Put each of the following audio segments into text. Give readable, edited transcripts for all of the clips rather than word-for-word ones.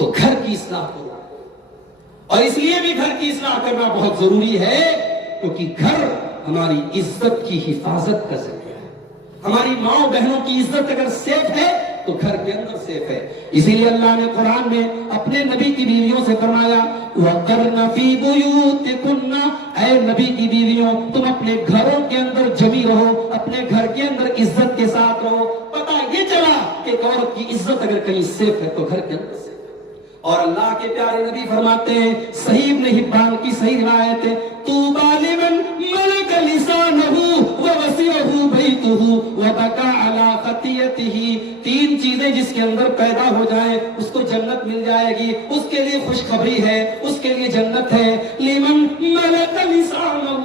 تو گھر کی اصلاح کرو. اور اس لیے بھی گھر کی اصلاح کرنا بہت ضروری ہے کیونکہ گھر ہماری عزت کی حفاظت کا ذریعہ ہے. ہماری ماں بہنوں کی عزت اگر سیف ہے تو گھر کے اندر سیف ہے. اسی لیے اللہ نے قرآن میں اپنے نبی کی بیویوں سے فرمایا وَقَرْنَ فِي بُيُوتِكُنَّ، اے نبی کی بیویوں تم اپنے گھروں کے اندر جمی رہو، اپنے گھر کے اندر عزت کے ساتھ رہو. پتہ یہ چلا کہ ایک عورت کی عزت اگر کہیں سیف ہے تو گھر کے اندر سیف ہے. اور اللہ کے پیارے نبی فرماتے ہیں صحیح ابن حبان کی صحیح روایت ہے طوبیٰ لمن ملک لسانہ ووسعہ بیتہ وبکا علی خطیئتہ. تین چیزیں جس کے اندر پیدا ہو جائیں اس کو جنت مل جائے گی، اس کے لیے خوشخبری ہے، اس کے لیے جنت ہے. لمن ملک لسانہ،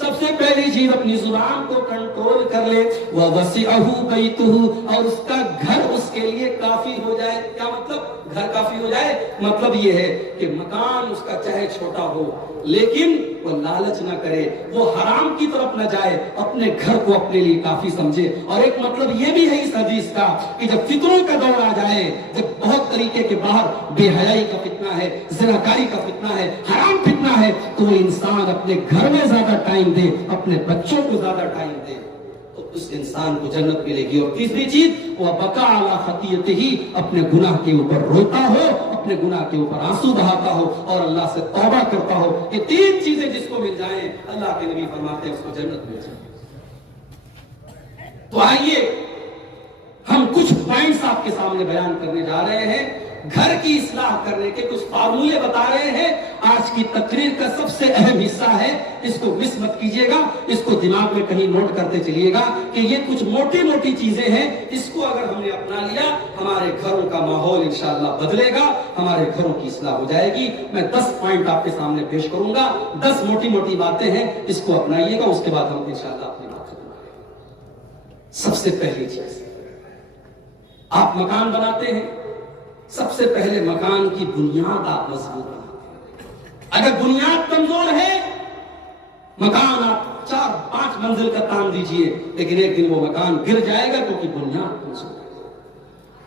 سب سے پہلی چیز اپنی زبان کو کنٹرول کر لے. ووسعہ بیتہ، اور اس کا گھر اس کے لیے کافی ہو جائے. کیا مطلب گھر کافی ہو جائے؟ مطلب یہ ہے کہ مکان اس کا چاہے چھوٹا ہو لیکن وہ لالچ نہ کرے، وہ حرام کی طرف نہ جائے، اپنے گھر کو اپنے لیے کافی سمجھے. اور ایک مطلب یہ بھی ہے اس حدیث کا کہ جب فتنوں کا دور آ جائے، جب بہت طریقے کے باہر بے حیائی کا فتنہ ہے، زناکاری کا فتنہ ہے، حرام فتنہ ہے، تو وہ انسان اپنے گھر میں زیادہ ٹائم دے، اپنے بچوں کو زیادہ ٹائم دے تو اس انسان کو جنت ملے گی. اور تیسری چیز وہ بقا علی خطیئتہ، اپنے گناہ کے اوپر روتا ہو، اپنے گناہ کے اوپر آنسو بہاتا ہو اور اللہ سے توبہ کرتا ہو. یہ تین چیزیں جس کو مل جائیں اللہ کے نبی فرماتے ہیں اس کو جنت مل جائے. تو آئیے ہم کچھ پوائنٹس آپ کے سامنے بیان کرنے جا رہے ہیں. گھر کی اصلاح کرنے کے کچھ فارمولے بتا رہے ہیں. آج کی تقریر کا سب سے اہم حصہ ہے، اس کو مس مت کیجیے گا، اس کو دماغ میں کہیں نوٹ کرتے چلیے گا کہ یہ کچھ موٹی موٹی چیزیں ہیں. اس کو اگر ہم نے اپنا لیا ہمارے گھروں کا ماحول انشاءاللہ بدلے گا، ہمارے گھروں کی اصلاح ہو جائے گی. میں 10 پوائنٹ آپ کے سامنے پیش کروں گا، 10 موٹی موٹی باتیں ہیں، اس کو اپنائیے گا، اس کے بعد ہم انشاءاللہ اپنی بات ختم کریں گے. سب سے پہلی چیز، آپ مکان بناتے ہیں، سب سے پہلے مکان کی بنیاد آپ مضبوط بناتے ہیں. اگر بنیاد کمزور ہے، مکان آپ 4-5 منزل کا تعمیر دیجئے لیکن ایک دن وہ مکان گر جائے گا کیونکہ بنیاد کمزور ہے.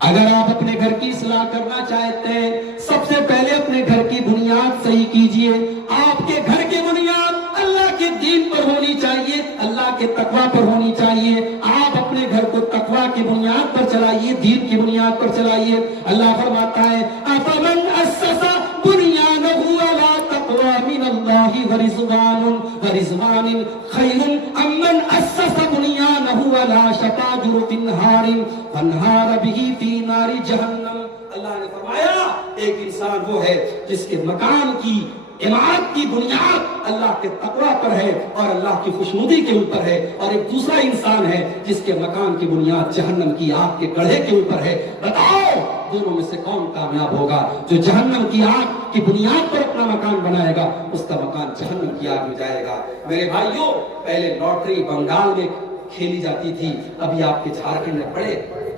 اگر آپ اپنے گھر کی اصلاح کرنا چاہتے ہیں، سب سے پہلے اپنے گھر کی بنیاد صحیح کیجئے. آپ کے گھر کی بنیاد اللہ کے دین پر ہونی چاہیے، اللہ کے تقوی پر ہونی چاہیے. آپ اپنے گھر کو تقوی کی بنیاد پر چلائیے، دین کی بنیاد پر چلائیے. اللہ فرماتا ہے افمن اسس بنیانہ علی تقوی من اللہ ورضوان خیر امن اسس بنیانہ علی شفا جرف نہار فانہار بہ فی نار جہنم. اللہ نے فرمایا ایک انسان وہ ہے جس کے مکان کی عمارت کی بنیاد اللہ کے تقوی پر ہے اور اللہ کی خوشنودی کے اوپر ہے، اور ایک دوسرا انسان ہے جس کے مکان کی بنیاد جہنم کی آگ کے گڑھے کے اوپر ہے. بتاؤ دونوں میں سے کون کامیاب ہوگا؟ جو جہنم کی آگ کی بنیاد پر اپنا مکان بنائے گا اس کا مکان جہنم کی آگ میں جائے گا. میرے بھائیوں، پہلے لاٹری بنگال میں کھیلی جاتی تھی، ابھی آپ کے جھارکھنڈ میں بڑے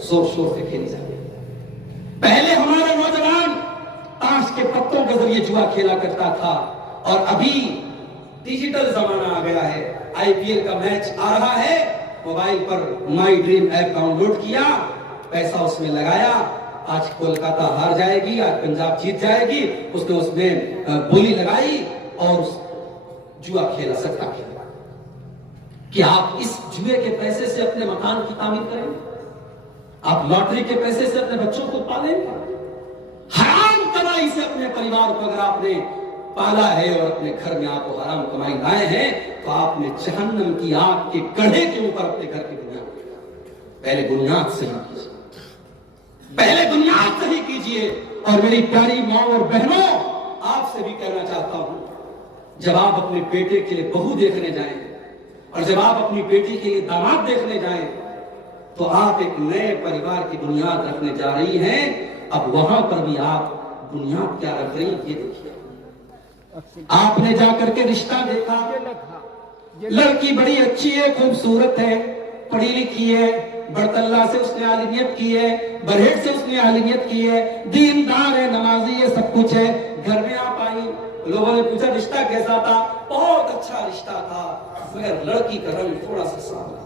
زور شور سے کھیلی جاتی ہے. پہلے ہمارا نوجوان تاش کے پتوں کے ذریعے جوا کھیلا کرتا تھا، اور ابھی ڈیجیٹل زمانہ آ گیا ہے. IPL کا میچ آ رہا ہے، موبائل پر my dream app download کیا، پیسہ اس میں لگایا. آج کولکاتہ ہار جائے گی، آج پنجاب جیت جائے گی، اس نے اس میں بولی لگائی اور جوا کھیلا، سکتا کھیلا. کہ آپ اس جوئے کے پیسے سے اپنے مکان کی تعمیر کریں گے؟ آپ لاٹری کے پیسے سے اپنے بچوں کو پالیں گے؟ حرام کمائی سے اپنے پریوار کو اگر آپ نے پالا ہے اور اپنے گھر میں آپ کو حرام کمائی لائے ہیں تو آپ نے جہنم کی آگ کے گڑھے کے اوپر اپنے گھر کی بنیاد. پہلے بنیاد صحیح کیجیے، پہلے بنیاد صحیح کیجیے. اور میری پیاری ماں اور بہنوں، آپ سے بھی کہنا چاہتا ہوں، جب آپ اپنے بیٹے کے لیے بہو دیکھنے جائیں اور جب آپ اپنی بیٹی کے لیے داماد دیکھنے جائیں تو آپ ایک نئے پریوار کی بنیاد رکھنے جا رہی ہیں. اب وہاں پر بھی آپ بنیاد کیا رکھ رہی ہیں یہ دیکھیے. آپ نے جا کر کے رشتہ دیکھا، لڑکی بڑی اچھی ہے، خوبصورت ہے، پڑھی لکھی ہے، برطلہ سے اس نے عالمیت کی ہے، برہٹ سے اس نے عالمیت کی ہے، دیندار ہے، نمازی ہے، سب کچھ ہے. گھر میں آپ آئی، لوگوں نے پوچھا رشتہ کیسا تھا؟ بہت اچھا رشتہ تھا، مگر لڑکی کا رنگ تھوڑا سا سانولا تھا.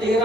13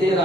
13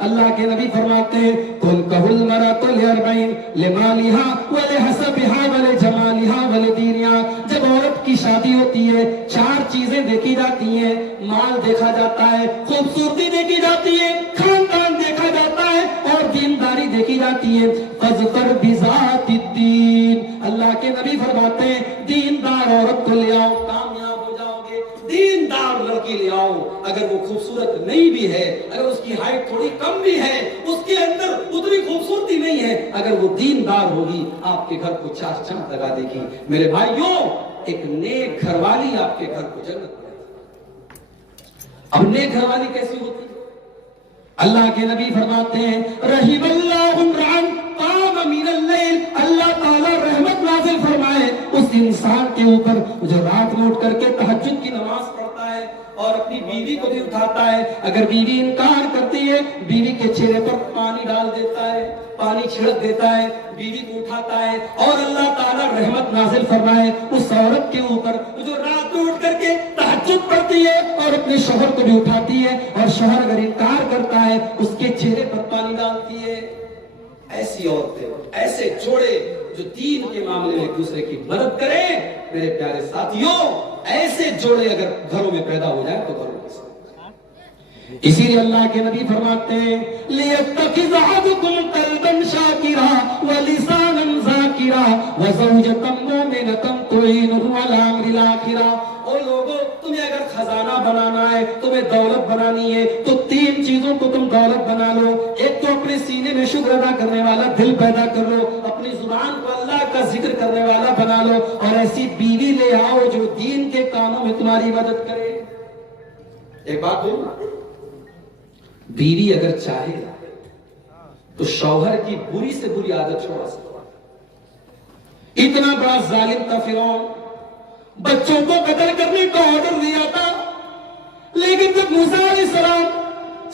اللہ کے نبی فرماتے ہیں تنکح المرأۃ لأربعین لمالها ولحسبها ولجمالها ولدینها. جب عورت کی شادی ہوتی ہے 4 چیزیں دیکھی جاتی ہیں. مال دیکھا جاتا ہے, خوبصورتی دیکھی جاتی ہے, خاندان دیکھا جاتا ہے, اور دینداری دیکھی جاتی ہے. فاظفر بذات الدین. اللہ کے نبی فرماتے ہیں دیندار عورت کو لے آؤ, کامیاب ہو جاؤ گے. دیندار لڑکی لے آؤ, اگر وہ خوبصورت نہیں بھی ہے, اگر اس کی ہائٹ تھوڑی کم بھی ہے, اس کے اندر اتنی خوبصورتی نہیں ہے, اگر وہ دیندار ہوگی آپ کے گھر کو 4 چاند لگا دے گی. میرے بھائیوں, ایک نیک گھر والی آپ کے گھر کو جنت میں. اب نیک گھر والی کیسی ہوتی ہے؟ اللہ کے نبی فرماتے ہیں رحم اللہ امرأ قام من اللیل. اللہ تعالیٰ رحمت نازل فرمائے اس انسان کے اوپر جو رات میں اٹھ کر کے تہجد کی نماز پڑھتا ہے اور اپنی بیوی کو بھی اٹھاتا ہے. اگر بیوی انکار کرتی ہے, بیوی کے چہرے پر پانی ڈال دیتا ہے, پانی چھڑک دیتا ہے, بیوی کو اٹھاتا ہے, اور اللہ تعالیٰ رحمت نازل فرمائے اس عورت کے اوپر جو رات میں اٹھ کر کے تہجد پڑھتی ہے اور اپنے شوہر کو بھی اٹھاتی ہے, اور شوہر اگر انکار کرتا ہے اس کے چہرے پر پانی ڈالتی ہے. ایسی عورتیں, ایسے جوڑے جو دین کے معاملے میں ایک دوسرے کی مدد کریں. میرے پیارے ساتھیوں, ایسے جوڑے اگر گھروں میں پیدا ہو جائے تو گھروں کے ساتھ. اسی لیے اللہ کے نبی فرماتے ہیں لِيَتَّخِذَ أَحَدُكُمْ قَلْبًا شَاكِرًا وَلِسَانًا ذَاكِرًا وَزَوْجَةً مُؤْمِنَةً تُعِينُهُ عَلَى أَمْرِ الْآخِرَةِ. اور لوگوں, تمہیں اگر خزانہ بنانا ہے, تمہیں دولت بنانی ہے, تو 3 چیزوں کو تم دولت بنا لو. ایک تو اپنے سینے میں شکر ادا کرنے والا دل پیدا کر لو, اپنی زبان کو اللہ کا ذکر کرنے والا بنا لو, اور ایسی بیوی لے آؤ جو دین کے کاموں میں تمہاری مدد کرے. ایک بات بولوں, بیوی اگر چاہے تو شوہر کی بری سے بری عادت چھوڑا سکتا. اتنا بڑا ظالم تھا فرعون, بچوں کو قتل کرنے کا آرڈر دیا تھا, لیکن جب موسیٰ علیہ السلام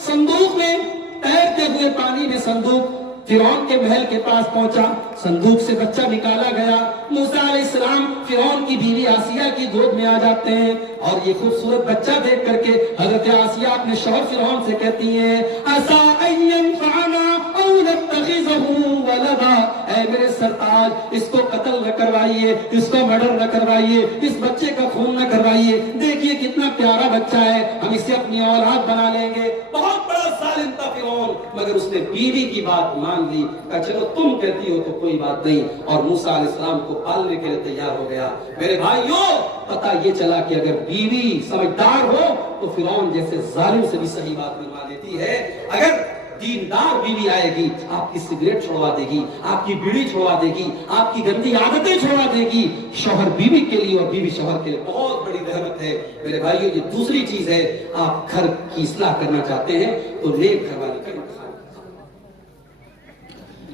صندوق میں تیرتے ہوئے پانی میں صندوق فرعون کے محل کے پاس پہنچا, صندوق سے بچہ نکالا گیا. موسیٰ علیہ السلام فرعون کی بیوی آسیہ کی گود میں آ جاتے ہیں, اور یہ خوبصورت بچہ دیکھ کر کے حضرت آسیہ اپنے شوہر فرعون سے کہتی ہیں عَسَىٰ أَن يَنفَعَنَا أَوْ نَتَّخِذَهُ وَلَدًا. اے میرے سرتاج, اس کو قتل نہ کروائیے, اس کو مرڈر نہ کروائیے, اس بچے کا خون نہ کروائیے. دیکھیے کتنا پیارا بچہ ہے, ہم اسے اپنی اولاد بنا لیں گے. بہت بڑا ظالم تھا فرعون, مگر اس نے بیوی کی بات مان لی. کہا چلو تم کہتی ہو تو کوئی بات نہیں, اور موسیٰ علیہ السلام کو پالنے کے لیے تیار ہو گیا. میرے بھائیوں, پتہ یہ چلا کہ اگر بیوی سمجھدار ہو تو فرعون جیسے ظالم سے بھی صحیح بات منوا لیتی ہے. اگر دیندار بیوی آئے گی, آپ کی سگریٹ چھوڑوا دے گی, آپ کی بیڑی چھوڑوا دے گی, آپ کی گندی عادتیں چھوڑوا دے گی. شوہر بیوی کے لیے اور بیوی شوہر کے لیے بہت بڑی رحمت ہے. میرے بھائیوں, یہ دوسری چیز ہے, آپ گھر کی اصلاح کرنا چاہتے ہیں تو نیک گھر والی کا انتخاب.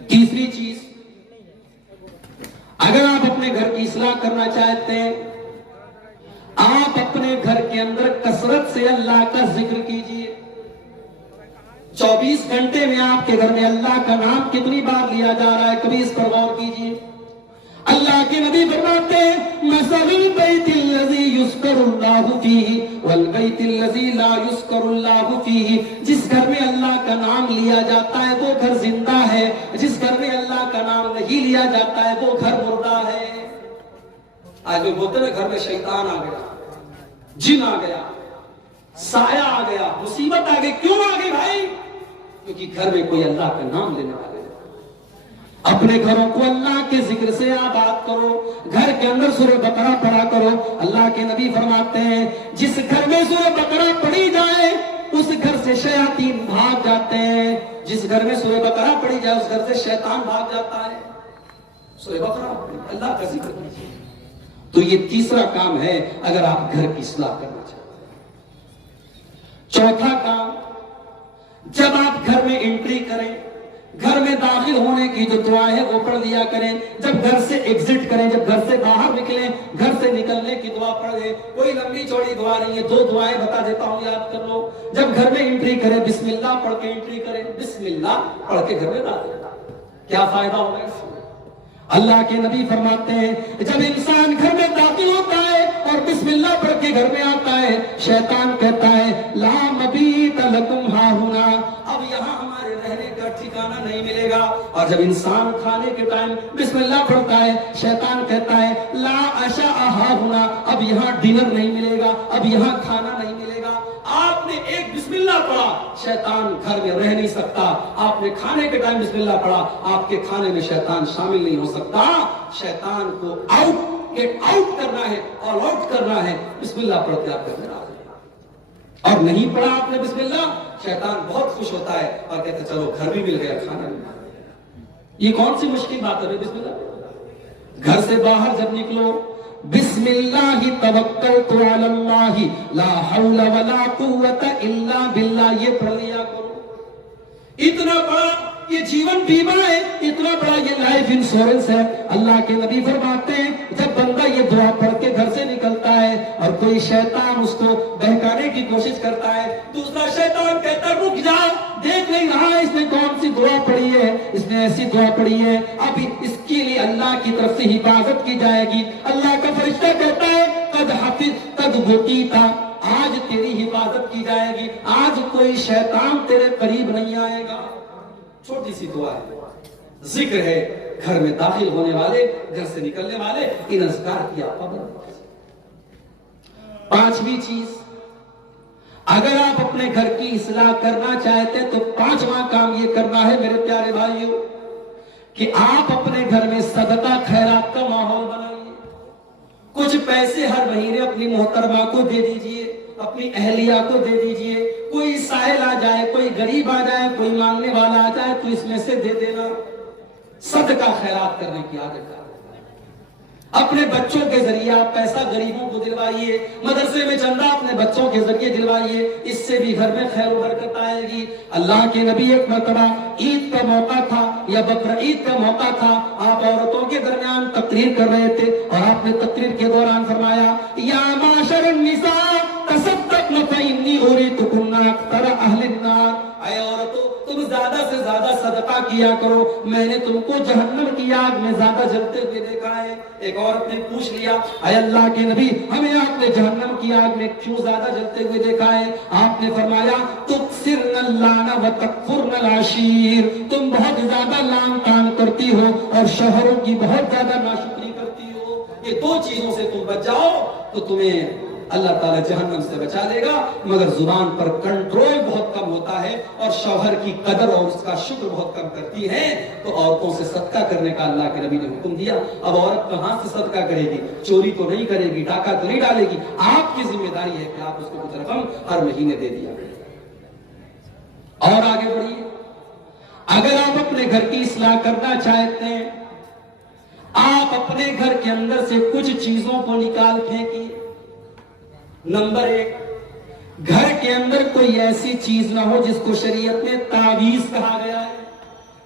تیسری چیز, اگر آپ اپنے گھر کی اصلاح کرنا چاہتے ہیں, آپ اپنے گھر کے اندر کثرت سے اللہ کا ذکر کیجیے. 24 گھنٹے میں آپ کے گھر میں اللہ کا نام کتنی بار لیا جا رہا ہے, کبھی اس پر غور کیجیے. اللہ کے نبی فرماتے ہیں مثل البیت الذی یذکر اللہ فیہ والبیت الذی لا یذکر اللہ فیہ. جس گھر میں اللہ کا نام لیا جاتا ہے وہ گھر زندہ ہے, جس گھر میں اللہ کا نام نہیں لیا جاتا ہے وہ گھر مردہ ہے. آج لوگ بولتے ہیں گھر میں شیطان آ گیا, جن آ گیا, سایہ آ گیا, مصیبت آ گئی. کیوں آ گئی بھائی؟ کیونکہ گھر میں کوئی اللہ کا نام لینے والے. اپنے گھروں کو اللہ کے ذکر سے آباد کرو, گھر کے اندر سورہ بقرہ پڑھا کرو. اللہ کے نبی فرماتے ہیں جس گھر میں سورہ بقرہ پڑھی جائے اس گھر سے شیاطین بھاگ جاتے ہیں. جس گھر میں سورہ بقرہ پڑھی جائے اس گھر سے شیطان بھاگ جاتا ہے. سورہ بقرہ اللہ کا ذکر کیجیے. تو یہ تیسرا کام ہے اگر آپ گھر کی اصلاح کرنا چاہتے ہیں. چوتھا کام, جب آپ گھر میں انٹری کریں, گھر میں داخل ہونے کی جو دعائیں ہیں وہ پڑھ لیا کریں. جب گھر سے ایگزٹ کریں, جب گھر سے باہر نکلیں, گھر سے نکلنے کی دعا پڑھ لیں. کوئی لمبی چوڑی دعا نہیں ہے, 2 دعائیں بتا دیتا ہوں, یاد کر لو. جب گھر میں انٹری کریں بسم اللہ پڑھ کے انٹری کریں, بسم اللہ پڑھ کے گھر میں داخل. کیا فائدہ ہوگا اس سے؟ اللہ کے نبی فرماتے ہیں جب انسان گھر میں داخل ہوتا ہے اور بسم اللہ پڑھ کے گھر میں آتا ہے, شیطان کہتا ہے لا مبیت لکم ہاہنا, ٹھکانہ نہیں ملے گا. اور جب انسان کھانے کے ٹائم بسم اللہ پڑھتا ہے، شیطان کہتا ہے لا عشاء ہاہنا، اب یہاں ڈنر نہیں ملے گا، اب یہاں کھانا نہیں ملے گا. آپ نے ایک بسم اللہ پڑھا، شیطان گھر میں رہ نہیں سکتا. آپ نے کھانے کے ٹائم بسم اللہ پڑھا، آپ کے کھانے میں شیطان شامل نہیں ہو سکتا. شیطان کو گیٹ آؤٹ کرنا ہے، آل آؤٹ کرنا ہے. بسم اللہ پڑھ کے آپ کے گھر آ جائیں. اور نہیں پڑھا آپ نے بسم اللہ، شیطان بہت خوش ہوتا ہے اور کہتا ہے چلو گھر بھی مل گیا، کھانا بھی مل گیا. یہ کون سی مشکل بات ہے بسم اللہ؟ گھر سے باہر جب نکلو بسم اللہ توکلت علی اللہ لا حول ولا قوت الا باللہ، یہ پڑھ لیا کرو. اتنا بڑا یہ جیون بیمہ ہے، اتنا بڑا یہ لائف انشورنس ہے. اللہ کے نبی فرماتے ہیں جب بندہ یہ دعا پڑھ کے گھر سے نکلتا ہے اور کوئی شیطان اس کو بہکانے کی کوشش کرتا ہے، دوسرا شیطان کہتا ہے رک جا، دیکھ نہیں رہا اس نے کون سی دعا پڑھی ہے، اس نے ایسی دعا پڑھی ہے، اب اس کے لیے اللہ کی طرف سے حفاظت کی جائے گی. اللہ کا فرشتہ کہتا ہے قد حفظ قد بقیتا، آج تیری حفاظت کی جائے گی، آج کوئی شیطان تیرے قریب نہیں آئے گا. چھوٹی سی دعا ہے، ذکر ہے. گھر میں داخل ہونے والے، گھر سے نکلنے والے ان اذکار کی آپ پابند. پانچویں چیز، اگر آپ اپنے گھر کی اصلاح کرنا چاہتے تو پانچواں کام یہ کرنا ہے میرے پیارے بھائیوں کہ آپ اپنے گھر میں صدقہ خیرات کا ماحول بنائیے. کچھ پیسے ہر مہینے اپنی محترمہ کو دے دیجئے، اپنی اہلیہ کو دے دیجئے. کوئی سائل آ جائے، کوئی غریب آ جائے، کوئی مانگنے والا آ جائے تو اس میں سے دے دینا. صدقہ خیرات کرنے کی عادت ڈالیں. اپنے بچوں کے ذریعے آپ پیسہ غریبوں کو دلوائیے، مدرسے میں چندہ اپنے بچوں کے ذریعے دلوائیے، اس سے بھی گھر میں خیر و برکت آئے گی. اللہ کے نبی ایک مرتبہ عید کا موقع تھا یا بقرہ عید کا موقع تھا، آپ عورتوں کے درمیان تقریر کر رہے تھے اور آپ نے تقریر کے دوران فرمایا یا معاشر النساء تصدقن فإنی أریتکن اکثر اہل النار. اے عورتوں تم زیادہ سے زیادہ صدقہ کیا کرو، میں نے تم کو جہنم کی آگ میں زیادہ جلتے ہوئے دیکھا ہے. ایک عورت نے پوچھ لیا اے اللہ کے نبی ہمیں آپ نے جہنم کی آگ میں کیوں زیادہ جلتے ہوئے دیکھا ہے؟ آپ نے فرمایا تکثرن اللعن وتکفرن العشیر، تم بہت زیادہ لعن طعن کرتی ہو اور شوہروں کی بہت زیادہ ناشکری کرتی ہو. یہ دو چیزوں سے تم بچ جاؤ تو تمہیں اللہ تعالیٰ جہنم سے بچا لے گا. مگر زبان پر کنٹرول بہت کم ہوتا ہے اور شوہر کی قدر اور اس کا شکر بہت کم کرتی ہے. تو عورتوں سے صدقہ کرنے کا اللہ کے نبی نے حکم دیا. اب عورت کہاں سے صدقہ کرے گی؟ چوری تو نہیں کرے گی، ڈاکہ تو نہیں ڈالے گی. آپ کی ذمہ داری ہے کہ آپ اس کو کچھ رقم ہر مہینے دے دیا. اور آگے بڑھیے. اگر آپ اپنے گھر کی اصلاح کرنا چاہتے ہیں، آپ اپنے گھر کے اندر سے کچھ چیزوں کو نکال پھینکیے. نمبر ایک، گھر کے اندر کوئی ایسی چیز نہ ہو جس کو شریعت میں تعویذ کہا گیا ہے.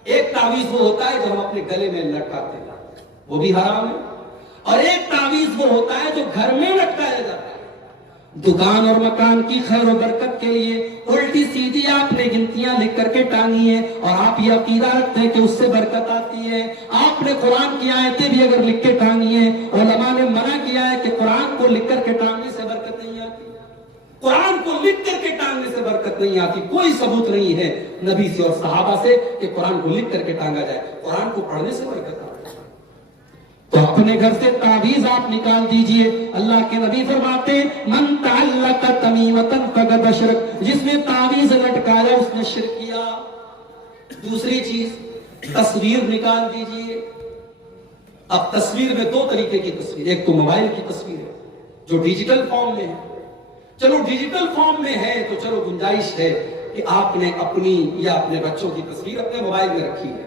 ایک تعویذ وہ ہوتا ہے جو ہم اپنے گلے میں لٹکاتے ہیں، وہ بھی حرام ہے. اور ایک تعویذ وہ ہوتا ہے جو گھر میں لٹکایا جاتا ہے. دکان اور مکان کی خیر و برکت کے لیے الٹی سیدھی آپ نے گنتیاں لکھ کر کے ٹانگی ہے اور آپ یہ عقیدہ رکھتے ہیں کہ اس سے برکت آتی ہے. آپ نے قرآن کی آیتیں بھی اگر لکھ کے ٹانگی ہیں، علماء نے منع کیا ہے کہ قرآن کو لکھ کر کے ٹانگنے سے برکت نہیں آتی. قرآن کو لکھ کر کے ٹانگنے سے برکت نہیں آتی. کوئی ثبوت نہیں ہے نبی سے اور صحابہ سے کہ قرآن کو لکھ کر کے ٹانگا جائے. قرآن کو پڑھنے سے برکت آتی ہے. تو اپنے گھر سے تعویذ آپ نکال دیجئے. اللہ کے نبی فرماتے ہیں من تعلق تمیمۃ فقد اشرک، جس نے تعویذ لٹکایا اس نے شرک کیا. دوسری چیز، تصویر نکال دیجئے. اب تصویر میں دو طریقے کی تصویر، ایک تو موبائل کی تصویر ہے جو ڈیجیٹل فارم میں ہے. چلو ڈیجیٹل فارم میں ہے تو چلو گنجائش ہے کہ آپ نے اپنی یا اپنے بچوں کی تصویر اپنے موبائل میں رکھی ہے.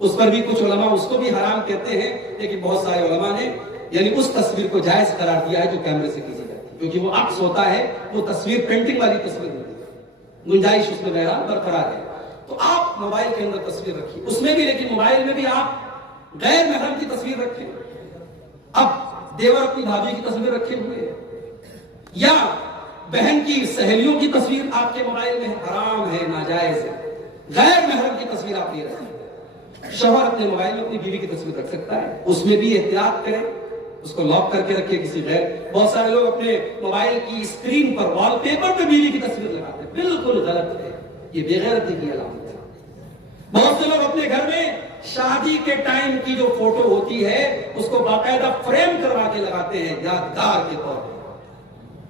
اس پر بھی کچھ علماء اس کو بھی حرام کہتے ہیں، لیکن بہت سارے علماء نے یعنی اس تصویر کو جائز قرار دیا ہے جو کیمرے سے کھینچی جاتی ہے، کیونکہ وہ عکس ہوتا ہے، وہ تصویر پینٹنگ والی تصویر ہوتی ہے. گنجائش اس میں بہرحال برقرار ہے. تو آپ موبائل کے اندر تصویر رکھیے، اس میں بھی، لیکن موبائل میں بھی آپ غیر محرم کی تصویر رکھیں. اب دیور اپنی بھابھی کی تصویر رکھے ہوئے ہیں یا بہن کی سہیلیوں کی تصویر آپ کے موبائل میں، حرام ہے، ناجائز ہے. غیر محرم کی تصویر آپ نہیں رکھیں. شوہر اپنے موبائل میں اپنی بیوی کی تصویر رکھ سکتا ہے، اس میں بھی احتیاط کریں، اس کو لاک کر کے رکھے کسی غیر. بہت سارے لوگ اپنے موبائل کی اسکرین پر وال پیپر پہ بیوی کی تصویر لگاتے ہیں، بالکل غلط ہے، یہ بے غیرتی کی علامت ہے. بہت سے لوگ اپنے گھر میں شادی کے ٹائم کی جو فوٹو ہوتی ہے اس کو باقاعدہ فریم کروا کے لگاتے ہیں یادگار کے طور پر۔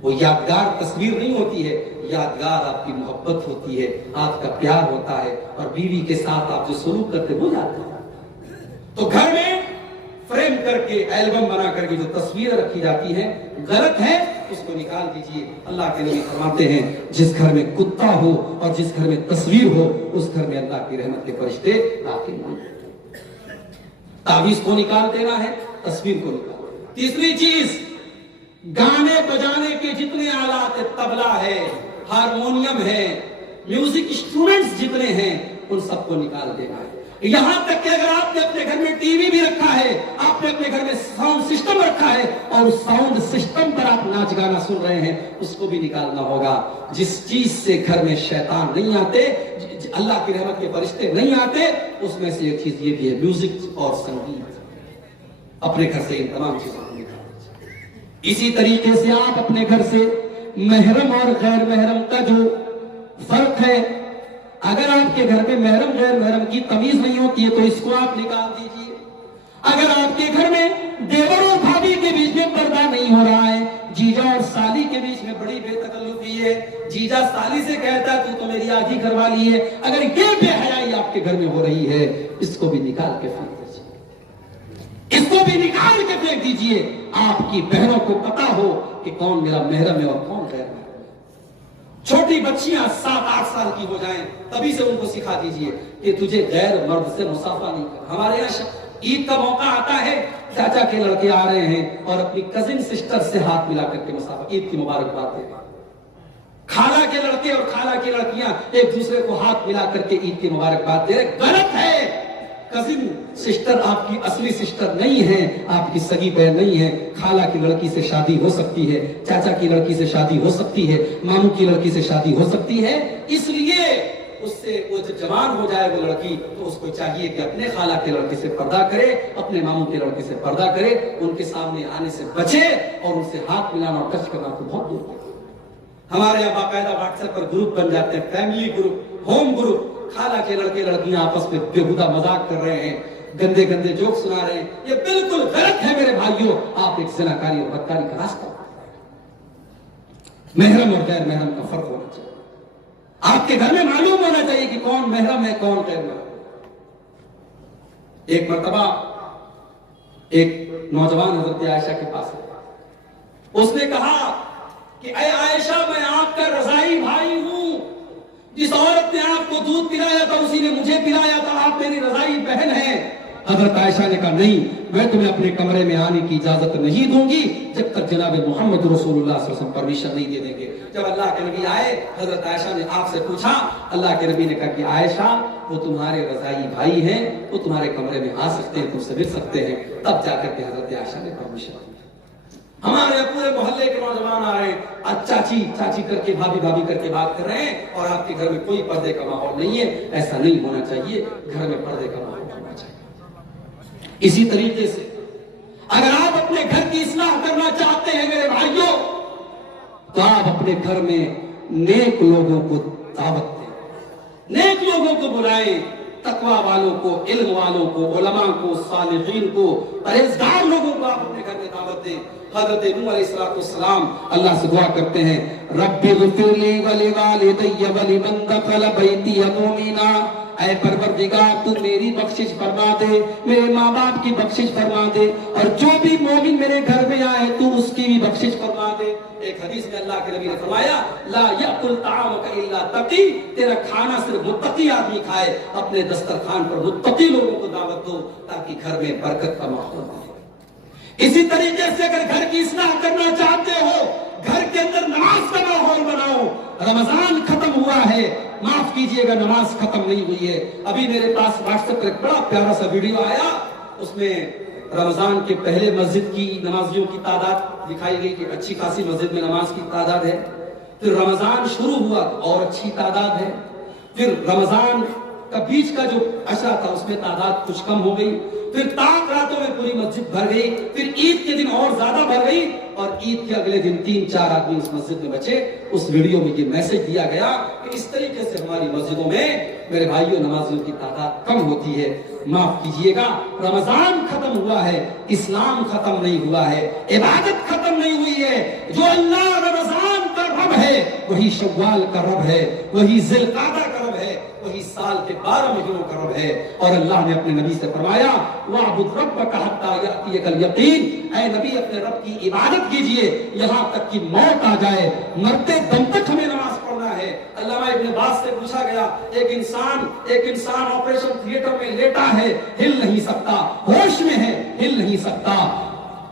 وہ یادگار تصویر نہیں ہوتی ہے، یادگار آپ کی محبت ہوتی ہے، آپ کا پیار ہوتا ہے، اور بیوی کے ساتھ آپ جو سلوک کرتے وہ یادگار۔ تو گھر میں فریم کر کے البم بنا کر کے جو تصویریں رکھی جاتی ہیں غلط ہے، اس کو نکال دیجئے۔ اللہ کے نبی فرماتے ہیں جس گھر میں کتا ہو اور جس گھر میں تصویر ہو اس گھر میں اللہ کی رحمت کے فرشتے داخل نہیں۔ تعویذ کو نکال دینا ہے، تصویر کو نکال۔ تیسری چیز، گانے بجانے کے جتنے آلات، طبلہ ہے، ہارمونیم ہے، میوزک انسٹرومنٹس جتنے ہیں، ان سب کو نکال دینا ہے۔ یہاں تک کہ اگر آپ نے اپنے گھر میں ٹی وی بھی رکھا ہے، آپ نے اپنے گھر میں ساؤنڈ سسٹم رکھا ہے اور اس ساؤنڈ سسٹم پر آپ ناچ گانا سن رہے ہیں، اس کو بھی نکالنا ہوگا۔ جس چیز سے گھر میں شیطان نہیں آتے، اللہ کی رحمت کے فرشتے نہیں آتے، اس میں سے ایک چیز یہ بھی ہے میوزک اور سنگیت۔ اپنے گھر سے ان تمام چیزوں کو نکال دیجیے۔ اسی طریقے سے آپ اپنے گھر سے محرم اور غیر محرم کا جو فرق ہے، اگر آپ کے گھر میں محرم غیر محرم کی تمیز نہیں ہوتی ہے تو اس کو آپ نکال دیجئے۔ اگر آپ کے گھر میں دیور اور بھابھی کے بیچ میں پردہ نہیں ہو رہا ہے، جیجا اور سالی کے بیچ میں بڑی بے تکلفی ہے، جیجا سالی سے کہتا ہے تو میری آدھی گھر والی ہے، اگر یہ بے حیائی آپ کے گھر میں ہو رہی ہے، اس کو بھی نکال کے پھینک دیجئے۔ اس کو بھی نکال کے پھینک دیجئے۔ آپ کی بہنوں کو پتا ہو کہ کون میرا محرم ہے اور کون غیر محرم۔ چھوٹی بچیاں 7-8 سال کی ہو جائیں تبھی سے ان کو سکھا دیجئے کہ تجھے غیر مرد سے مصافحہ نہیں کرنا۔ ہمارے یہاں عید کا موقع آتا ہے، چاچا کے لڑکے آ رہے ہیں اور اپنی کزن سسٹر سے ہاتھ ملا کر کے مصافحہ، عید کی مبارکباد دے رہے ہیں۔ خالہ کے لڑکے اور خالہ کی لڑکیاں ایک دوسرے کو ہاتھ ملا کر کے عید کی مبارکباد دے رہے، غلط ہے۔ کزن سسٹر آپ کی اصلی سسٹر نہیں ہے، آپ کی سگی بہن نہیں ہے۔ خالہ کی لڑکی سے شادی ہو سکتی ہے، چاچا کی لڑکی سے شادی ہو سکتی ہے، ماموں کی لڑکی سے شادی ہو سکتی ہے۔ اس لیے اس سے وہ جب جوان ہو جائے وہ لڑکی تو اس کو چاہیے کہ اپنے خالہ کے لڑکے سے پردہ کرے، اپنے ماموں کے لڑکے سے پردہ کرے، ان کے سامنے آنے سے بچے اور ان سے ہاتھ ملانا اور ٹچ کرنا تو بہت دور ہے۔ ہمارے یہاں باقاعدہ واٹس ایپ پر گروپ بن جاتے ہیں، فیملی گروپ، ہوم گروپ، خالہ کے لڑکے لڑکیاں آپس میں بےہودہ مذاق کر رہے ہیں، گندے گندے جوک سنا رہے ہیں۔ یہ بالکل غلط ہے میرے بھائیوں، آپ ایک زناکاری اور بدکاری کا راستہ۔ محرم اور غیر محرم کا فرق ہونا چاہیے، آپ کے گھر میں معلوم ہونا چاہیے کہ کون محرم ہے کون غیر محرم۔ ایک مرتبہ ایک نوجوان حضرت عائشہ کے پاس ہے، اس نے کہا کہ اے عائشہ میں آپ کا رضائی بھائی ہوں، جس عورت نے آپ کو دودھ پلایا تھا اسی نے مجھے پلایا تھا، آپ میری رضائی بہن ہیں۔ حضرت عائشہ نے کہا نہیں، میں تمہیں اپنے کمرے میں آنے کی اجازت نہیں دوں گی جب تک جناب محمد رسول اللہ صلی اللہ علیہ وسلم پرمیشن نہیں دے دیں گے۔ جب اللہ کے نبی آئے، حضرت عائشہ نے آپ سے پوچھا، اللہ کے نبی نے کہا کہ عائشہ وہ تمہارے رضائی بھائی ہیں، وہ تمہارے کمرے میں آ سکتے ہیں، تم سے مل سکتے ہیں۔ تب جا کر کے حضرت عائشہ نے پرمیشن دی۔ ہمارے پورے محلے کے نوجوان آ رہے ہیں، چاچی چاچی کر کے، بھابھی بھابھی کر کے بات کر رہے ہیں، اور آپ کے گھر میں کوئی پردے کا ماحول نہیں ہے۔ ایسا نہیں ہونا چاہیے، گھر میں پردے کا ماحول ہونا چاہیے۔ اسی طریقے سے اگر آپ اپنے گھر کی اصلاح کرنا چاہتے ہیں میرے بھائیوں، تو آپ اپنے گھر میں نیک لوگوں کو دعوت دیں، نیک لوگوں کو بلائیں، تقوی والوں کو، علم والوں کو، علماء کو، صالحین کو، پرہیزگار لوگوں کو آپ اپنے گھر میں دعوت دیں۔ حضرت نوح علیہ السلام اللہ سے دعا کرتے ہیں، رب اغفر لی ولوالدی ولمن دخل بیتی مؤمنا، اے پروردگار تو میری بخشش فرما دے، میرے ماں باپ کی بخشش فرما دے، اور جو بھی مومن میرے گھر میں آئے تو اس کی بھی بخشش فرما دے۔ ایک حدیث میں اللہ کے نبی نے فرمایا، لا یأکل طعامک الا تقی، تیرا کھانا صرف متقی آدمی کھائے، اپنے دسترخوان پر متقی لوگوں کو دعوت دو تاکہ گھر میں برکت کا ماحول ہو۔ اسی طریقے سے اگر گھر کی اصلاح کرنا چاہتے ہو، گھر کے اندر نماز کا ماحول بناؤ۔ رمضان ختم ہوا ہے، معاف کیجئے گا نماز ختم نہیں ہوئی ہے۔ ابھی میرے پاس واٹس ایپ پر ایک بڑا پیارا سا ویڈیو آیا، اس میں رمضان کے پہلے مسجد کی نمازیوں کی تعداد دکھائی گئی کہ اچھی خاصی مسجد میں نماز کی تعداد ہے۔ پھر رمضان شروع ہوا اور اچھی تعداد ہے۔ پھر رمضان کا بیچ کا جو عشرہ تھا اس میں تعداد کچھ کم ہو گئی۔ پھر تاک راتوں میں پوری مسجد بھر گئی۔ پھر عید کے دن اور زیادہ بھر گئی، اور عید کے اگلے دن 3-4 آدمی اس مسجد میں بچے۔ اس ویڈیو میں یہ میسج دیا گیا کہ اس طریقے سے ہماری مسجدوں میں میرے بھائیوں نمازیوں کی تعداد کم ہوتی ہے. معاف کیجئے گا، رمضان ختم ہوا ہے، اسلام ختم نہیں ہوا ہے، عبادت ختم نہیں ہوئی ہے. جو اللہ رمضان کا رب ہے وہی شوال کا رب ہے، وہی ذی القعدہ کا رب ہے، وہی سال کے 12 مہینوں کا رب ہے. اور اللہ نے اپنے نبی سے فرمایا وَاعْبُدْ رَبَّكَ حَتَّىٰ يَأْتِيَكَ الْيَقِينُ، اے نبی اپنے رب کی عبادت کیجئے یہاں تک کہ موت آ جائے. مرتے دم تک ہمیں نماز پڑھنا ہے. علامہ ابن باز سے پوچھا گیا، ایک انسان آپریشن تھیٹر میں لیٹا ہے، ہل نہیں سکتا، ہوش میں ہے، ہل نہیں سکتا،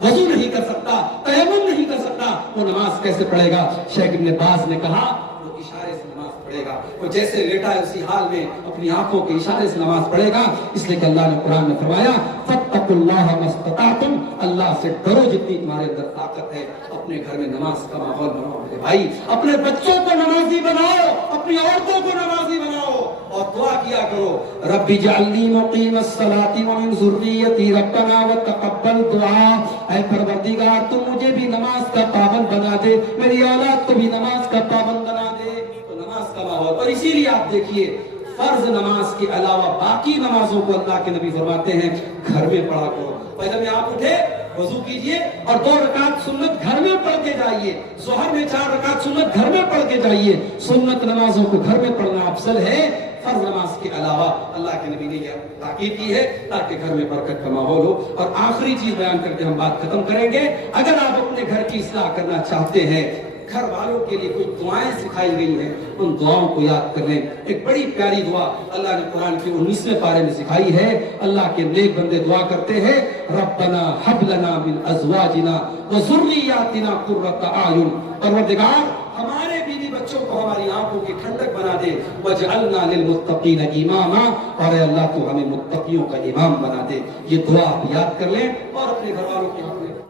وضو نہیں کر سکتا، تیمم نہیں کر سکتا، وہ نماز کیسے پڑھے گا؟ شیخ ابن باز نے کہا وہ اشارے سے نماز پڑھے گا. وہ جیسے لیٹا ہے اسی حال میں اپنی آنکھوں کے اشارے سے نماز پڑھے گا. اس لیے کہ اللہ نے قرآن میں فرمایا فَاتَّقُوا اللَّهَ مَا اسْتَطَعْتُمْ، اللہ سے ڈرو جتنی تمہارے اندر طاقت ہے. اپنے گھر میں نماز کا ماحول بناؤ میرے بھائی، اپنے بچوں کو نمازی بناؤ، اپنی عورتوں کو نمازی بناؤ اور دعا کیا کرو رب اجعلنی مقیم الصلاۃ ومن ذریتی ربنا وتقبل دعا. اے پروردگار تو مجھے بھی نماز کا پابند بنا دے، میری اولاد کو بھی نماز کا پابند بنا دے. تو نماز کا ماحول، اور اسی لیے آپ دیکھیے فرض نماز کے علاوہ باقی نمازوں کو اللہ کے نبی فرماتے ہیں گھر میں پڑھا کرو. پہلے میں آپ اٹھے وضو کیجئے اور 2 رکعت سنت گھر میں پڑھ کے جائیے. ظہر میں 4 رکعت سنت گھر میں پڑھ کے جائیے. سنت نمازوں کو گھر میں پڑھنا افضل ہے فرض نماز کے علاوہ. اللہ کے نبی نے یہ تاکید کی ہے تاکہ گھر میں برکت کا ماحول ہو. اور آخری چیز بیان کر کے ہم بات ختم کریں گے. اگر آپ اپنے گھر کی اصلاح کرنا چاہتے ہیں، گھر والوں کے لیے کچھ دعائیں سکھائی گئی ہیں، ان دعاؤں کو یاد کر لیں. ایک بڑی پیاری دعا اللہ نے قرآن کے 19ویں پارے میں سکھائی ہے. اللہ کے نیک بندے دعا کرتے ہیں ربنا حب لنا من ازواجنا وذریاتنا قرۃ اعین، پروردگار ہمارے بیوی بچوں کو ہماری آنکھوں کی ٹھنڈک بنا دے. وجعلنا للمتقین اماما، اور اے اللہ تو ہمیں متقیوں کا امام بنا دے. یہ دعا آپ یاد کر لیں اور اپنے گھر والوں کے